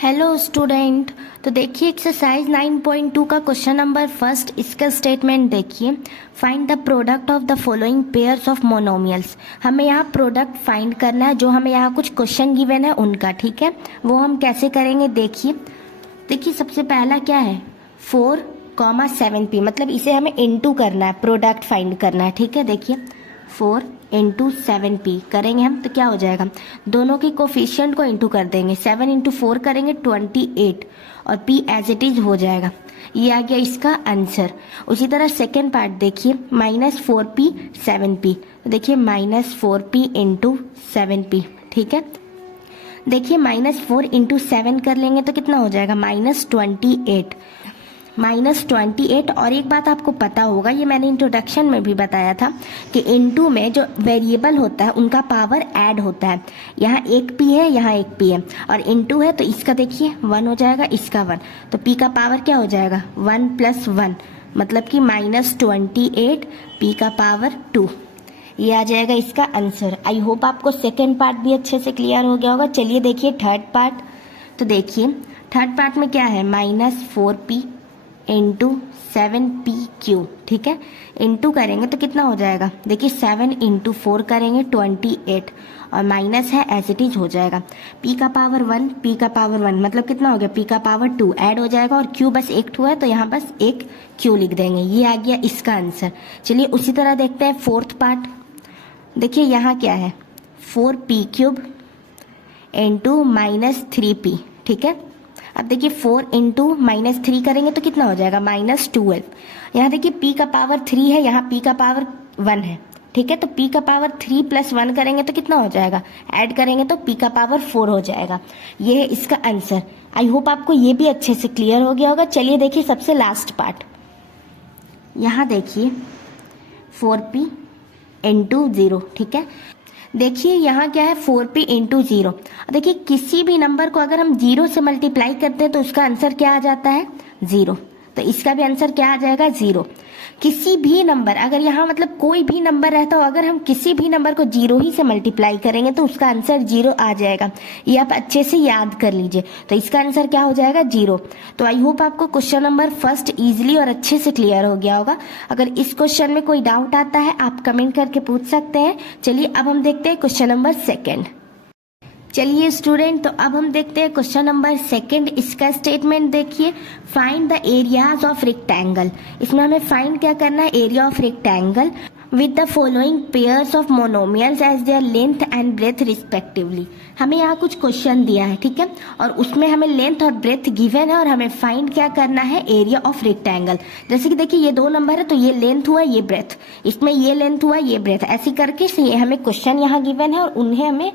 Hello student. तो देखिए exercise 9.2 का क्वेश्चन नंबर फर्स्ट, इसका स्टेटमेंट देखिए। Find the product of the following pairs of monomials. हमें यहाँ प्रोडक्ट फाइंड करना है, जो हमें यहाँ कुछ क्वेश्चन गिवन है उनका, ठीक है। वो हम कैसे करेंगे देखिए सबसे पहला क्या है 4,7p, मतलब इसे हमें इनटू करना है, प्रोडक्ट फाइंड करना है, ठीक है। देखिए 4 इंटू 7p करेंगे हम तो क्या हो जाएगा, दोनों के कोफिशिएंट को इंटू कर देंगे, 7 इंटू 4 करेंगे 28 और p एज इट इज हो जाएगा। ये आ गया इसका आंसर। उसी तरह सेकेंड पार्ट देखिए -4p 7p, तो देखिए -4p इंटू 7p, ठीक है। देखिए -4 इंटू 7 कर लेंगे तो कितना हो जाएगा -28। और एक बात आपको पता होगा, ये मैंने इंट्रोडक्शन में भी बताया था कि इनटू में जो वेरिएबल होता है उनका पावर ऐड होता है। यहाँ एक p है, यहाँ एक p है, और इनटू है तो इसका देखिए 1 हो जाएगा, इसका 1, तो p का पावर क्या हो जाएगा 1 + 1, मतलब कि -28 p का पावर 2। ये आ जाएगा इसका आंसर। आई होप आपको सेकेंड पार्ट भी अच्छे से क्लियर हो गया होगा। चलिए देखिए थर्ड पार्ट। तो देखिए थर्ड पार्ट में क्या है -4p इंटू 7p3, ठीक है। इंटू करेंगे तो कितना हो जाएगा, देखिए 7 इंटू 4 करेंगे 28 और माइनस है एज इट इज हो जाएगा। p का पावर 1, p का पावर 1, मतलब कितना हो गया p का पावर 2 ऐड हो जाएगा, और q बस एक 2 है तो यहाँ बस एक q लिख देंगे। ये आ गया इसका आंसर। चलिए उसी तरह देखते हैं फोर्थ पार्ट। देखिए यहाँ क्या है 4p³ इंटू -3p, ठीक है। अब देखिए 4 इंटू -3 करेंगे तो कितना हो जाएगा -12। यहाँ देखिए p का पावर 3 है, यहाँ p का पावर 1 है, ठीक है। तो p का पावर 3 + 1 करेंगे तो कितना हो जाएगा, ऐड करेंगे तो p का पावर 4 हो जाएगा। ये है इसका आंसर। आई होप आपको ये भी अच्छे से क्लियर हो गया होगा। चलिए देखिए सबसे लास्ट पार्ट। यहाँ देखिए 4p इंटू 0, ठीक है। देखिए यहाँ क्या है 4p इंटू 0। देखिए किसी भी नंबर को अगर हम 0 से मल्टीप्लाई करते हैं तो उसका आंसर क्या आ जाता है 0, तो इसका भी आंसर क्या आ जाएगा 0। किसी भी नंबर, अगर यहाँ मतलब कोई भी नंबर रहता हो, अगर हम किसी भी नंबर को 0 ही से मल्टीप्लाई करेंगे तो उसका आंसर 0 आ जाएगा। ये आप अच्छे से याद कर लीजिए। तो इसका आंसर क्या हो जाएगा 0। तो आई होप आपको क्वेश्चन नंबर फर्स्ट इजीली और अच्छे से क्लियर हो गया होगा। अगर इस क्वेश्चन में कोई डाउट आता है आप कमेंट करके पूछ सकते हैं। चलिए अब हम देखते हैं क्वेश्चन नंबर सेकेंड। चलिए स्टूडेंट, तो अब हम देखते हैं क्वेश्चन नंबर सेकंड। इसका स्टेटमेंट देखिए, find the areas of rectangle. इसमें हमें फाइंड क्या करना है, area of rectangle with the following pairs of monomials as their length and breadth respectively. हमें यहाँ कुछ क्वेश्चन दिया है, ठीक है, और उसमें हमें लेंथ और ब्रेथ गिवन है और हमें फाइंड क्या करना है, एरिया ऑफ रेक्टेंगल। जैसे कि देखिए ये 2 नंबर है तो ये लेंथ हुआ, ये ब्रेथ, इसमें ये लेंथ हुआ, ये ब्रेथ, ऐसी करके से हमें क्वेश्चन यहाँ गिवन है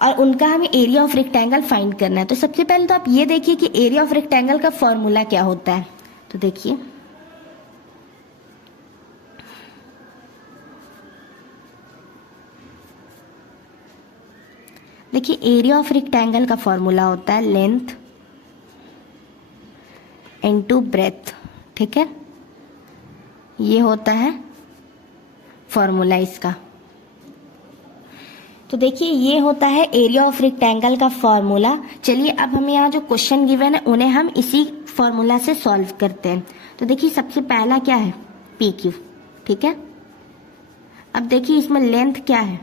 और उनका हमें एरिया ऑफ रेक्टेंगल फाइंड करना है। तो सबसे पहले तो आप ये देखिए कि एरिया ऑफ रेक्टेंगल का फॉर्मूला क्या होता है। तो देखिए एरिया ऑफ रेक्टेंगल का फॉर्मूला होता है लेंथ इनटू ब्रेथ, ठीक है। ये होता है फॉर्मूला इसका। तो देखिए ये होता है एरिया ऑफ रेक्टेंगल का फॉर्मूला। चलिए अब हमें यहाँ जो क्वेश्चन गिवन है उन्हें हम इसी फॉर्मूला से सॉल्व करते हैं। तो देखिए सबसे पहला क्या है PQ, ठीक है। अब देखिए इसमें लेंथ क्या है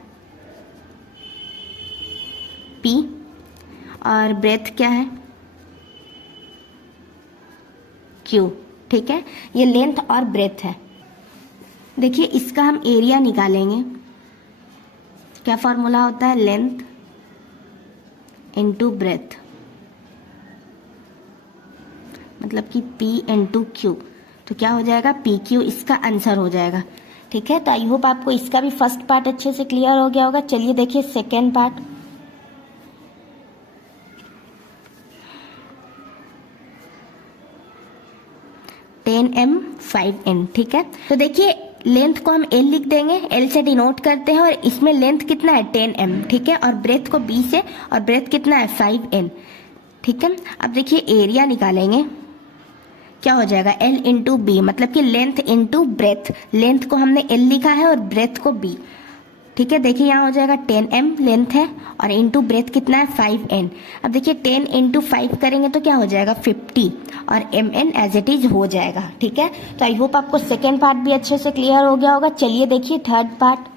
P और ब्रेथ क्या है Q, ठीक है। ये लेंथ और ब्रेथ है। देखिए इसका हम एरिया निकालेंगे। क्या फॉर्मूला होता है, लेंथ इंटू ब्रेथ, मतलब कि P इंटू Q, तो क्या हो जाएगा PQ, इसका आंसर हो जाएगा, ठीक है। तो आई होप आपको इसका भी फर्स्ट पार्ट अच्छे से क्लियर हो गया होगा। चलिए देखिए सेकेंड पार्ट। 10m 5n, ठीक है। तो देखिए लेंथ को हम L लिख देंगे, L से डिनोट करते हैं, और इसमें लेंथ कितना है 10m, ठीक है, और ब्रेथ को B से, और ब्रेथ कितना है 5n, ठीक है। अब देखिए एरिया निकालेंगे, क्या हो जाएगा L इंटू B, मतलब कि लेंथ इंटू ब्रेथ। लेंथ को हमने L लिखा है और ब्रेथ को B, ठीक है। देखिए यहाँ हो जाएगा 10m लेंथ है और इनटू ब्रेथ कितना है 5n। अब देखिए 10 इंटू 5 करेंगे तो क्या हो जाएगा 50 और mn एज इट इज हो जाएगा। ठीक है, तो आई होप आपको सेकेंड पार्ट भी अच्छे से क्लियर हो गया होगा। चलिए देखिए थर्ड पार्ट।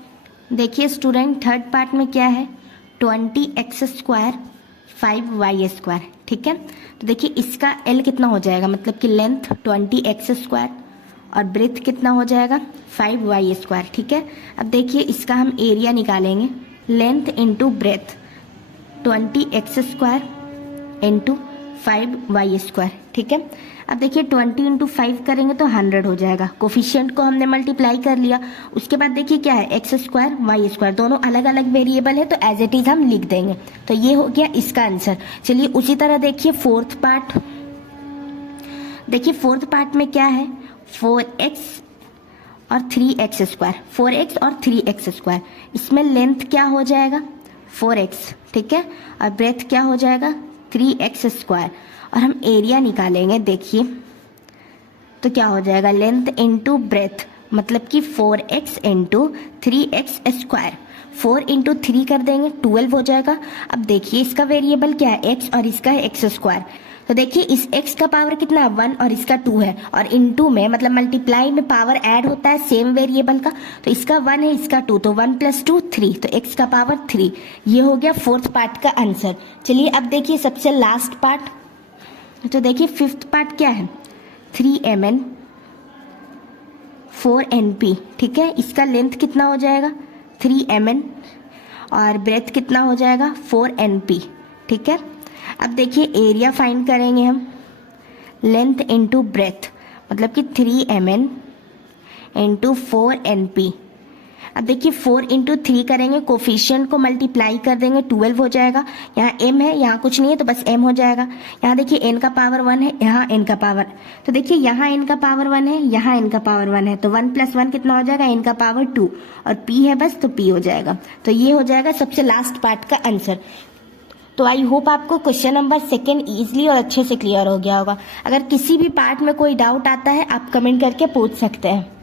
देखिए स्टूडेंट थर्ड पार्ट में क्या है 20x स्क्वायर 5y स्क्वायर। ठीक है, तो देखिए इसका L कितना हो जाएगा, मतलब कि लेंथ 20x स्क्वायर और ब्रेथ कितना हो जाएगा 5y स्क्वायर। ठीक है, अब देखिए इसका हम एरिया निकालेंगे, length into breadth 20x square into 5y square. ठीक है, अब देखिए 20 इंटू 5 करेंगे तो 100 हो जाएगा। कोफिशिएंट को हमने मल्टीप्लाई कर लिया। उसके बाद देखिए क्या है एक्स स्क्वायर वाई स्क्वायर, दोनों अलग अलग वेरिएबल है तो एज इट इज हम लिख देंगे। तो ये हो गया इसका आंसर। चलिए उसी तरह देखिए फोर्थ पार्ट। देखिए फोर्थ पार्ट में क्या है 4x और 3x स्क्वायर, 4x और 3x स्क्वायर। इसमें लेंथ क्या हो जाएगा 4x, ठीक है, और ब्रेथ क्या हो जाएगा 3x स्क्वायर और हम एरिया निकालेंगे। देखिए तो क्या हो जाएगा लेंथ इंटू ब्रेथ, मतलब कि 4x into 3x square. 4 into 3 कर देंगे 12 हो जाएगा। अब देखिए इसका वेरिएबल क्या है x और इसका है x स्क्वायर। तो देखिए इस x का पावर कितना है 1 और इसका 2 है, और इनटू में मतलब मल्टीप्लाई में पावर ऐड होता है सेम वेरिएबल का। तो इसका 1 है इसका 2, तो 1 + 2 3, तो x का पावर 3। ये हो गया फोर्थ पार्ट का आंसर। चलिए अब देखिए सबसे लास्ट पार्ट। तो देखिए फिफ्थ पार्ट क्या है 3mn 4np। ठीक है, इसका लेंथ कितना हो जाएगा 3mn और ब्रेथ कितना हो जाएगा 4np। ठीक है, अब देखिए एरिया फाइंड करेंगे हम, लेंथ इंटू ब्रेथ मतलब कि 3mn इंटू 4np। अब देखिए 4 इंटू 3 करेंगे, कोफिशिएंट को मल्टीप्लाई कर देंगे 12 हो जाएगा। यहाँ m है यहाँ कुछ नहीं है तो बस m हो जाएगा। यहाँ देखिए n का पावर 1 है, यहाँ n का पावर, तो देखिए यहाँ n का पावर 1 है यहाँ n का पावर 1 है, तो 1 + 1 कितना हो जाएगा n का पावर 2 और p है बस तो p हो जाएगा। तो ये हो जाएगा सबसे लास्ट पार्ट का आंसर। तो आई होप आपको क्वेश्चन नंबर 2 ईजिली और अच्छे से क्लियर हो गया होगा। अगर किसी भी पार्ट में कोई डाउट आता है आप कमेंट करके पूछ सकते हैं।